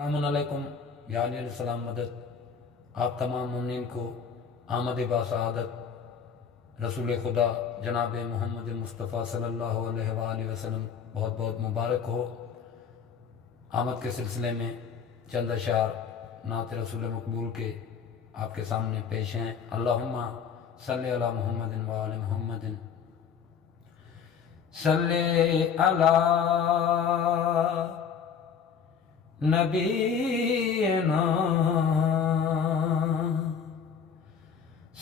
السلام علیکم یا علیہ السلام مدد. آپ تمام مومنین کو آمد باسعادت رسول خدا جناب محمد مصطفیٰ صلی اللہ علیہ وآلہ وسلم بہت بہت مبارک ہو. آمد کے سلسلے میں چند اشعار نعت رسول مقبول کے آپ کے سامنے پیش ہیں. اللہم صلی علی محمد وآل محمد. صلی علی نبینا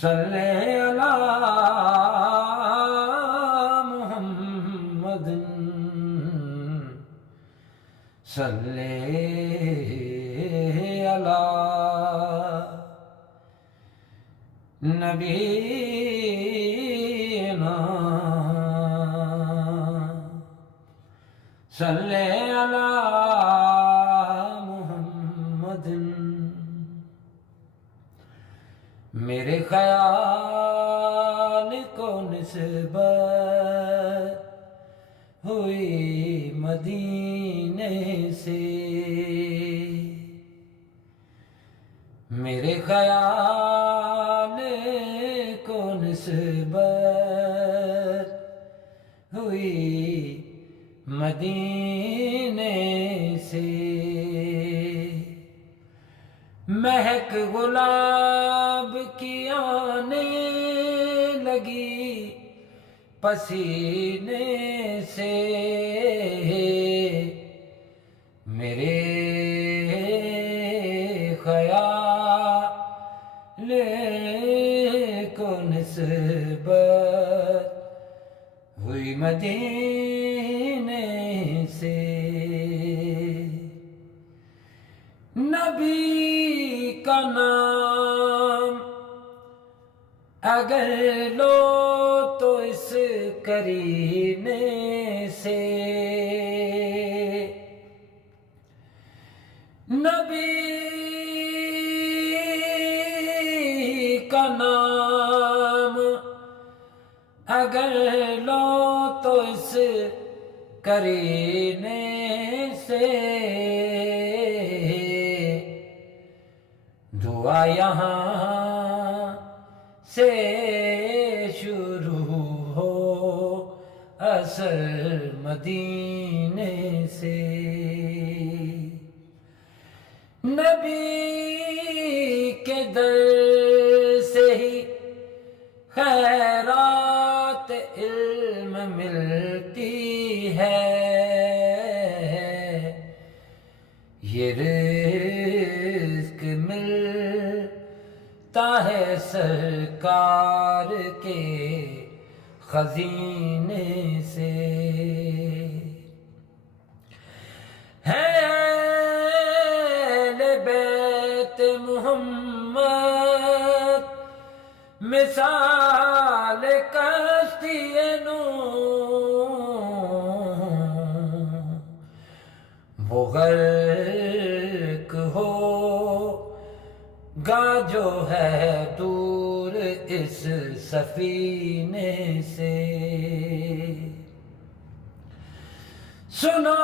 صلی علی محمد صلی علی نبینا صلی علی میرے خیال کو نسبت ہوئی مدینے سے، میرے خیال کو نسبت ہوئی مدینے سے. مہک گلاب کی آنے لگی پسینے سے، میرے خیال کو نسبت ہوئی مدینے سے. نبی کا نام اگر لو تو اس قرینے سے، نبی کا نام اگر لو تو اس قرینے سے، دعا یہاں سے شروع ہو اثر مدینے سے. نبی کے در سے ہی خیرات علم ملتی ہے، یہ رزق ملتا ہے سرکار کے خزینے سے. ہے اہل بیت محمد مثال کشتی نوح، وہ غرق ہو گا جو ہے دور اس سفینے سے. سنا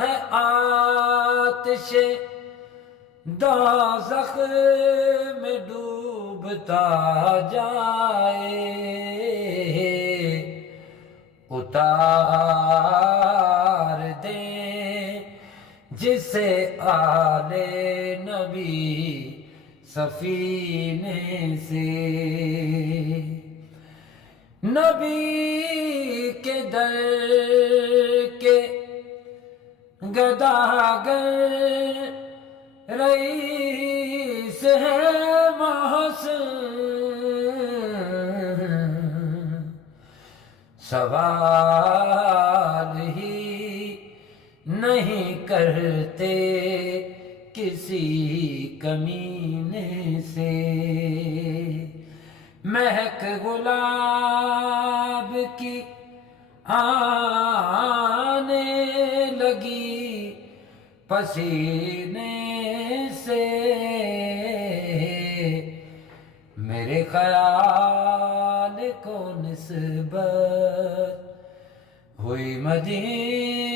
ہے آتش دوزخ میں ڈوبتا جائے، اتار دیں جسے آل نبی سفینے سے. نبی کے در کے گداگر رئیس ہے محسن، سوال ہی نہیں کرتے کسی کمینے سے. مہک گلاب کی آنے لگی پسینے سے، میرے خیال کو نسبت ہوئی مدینے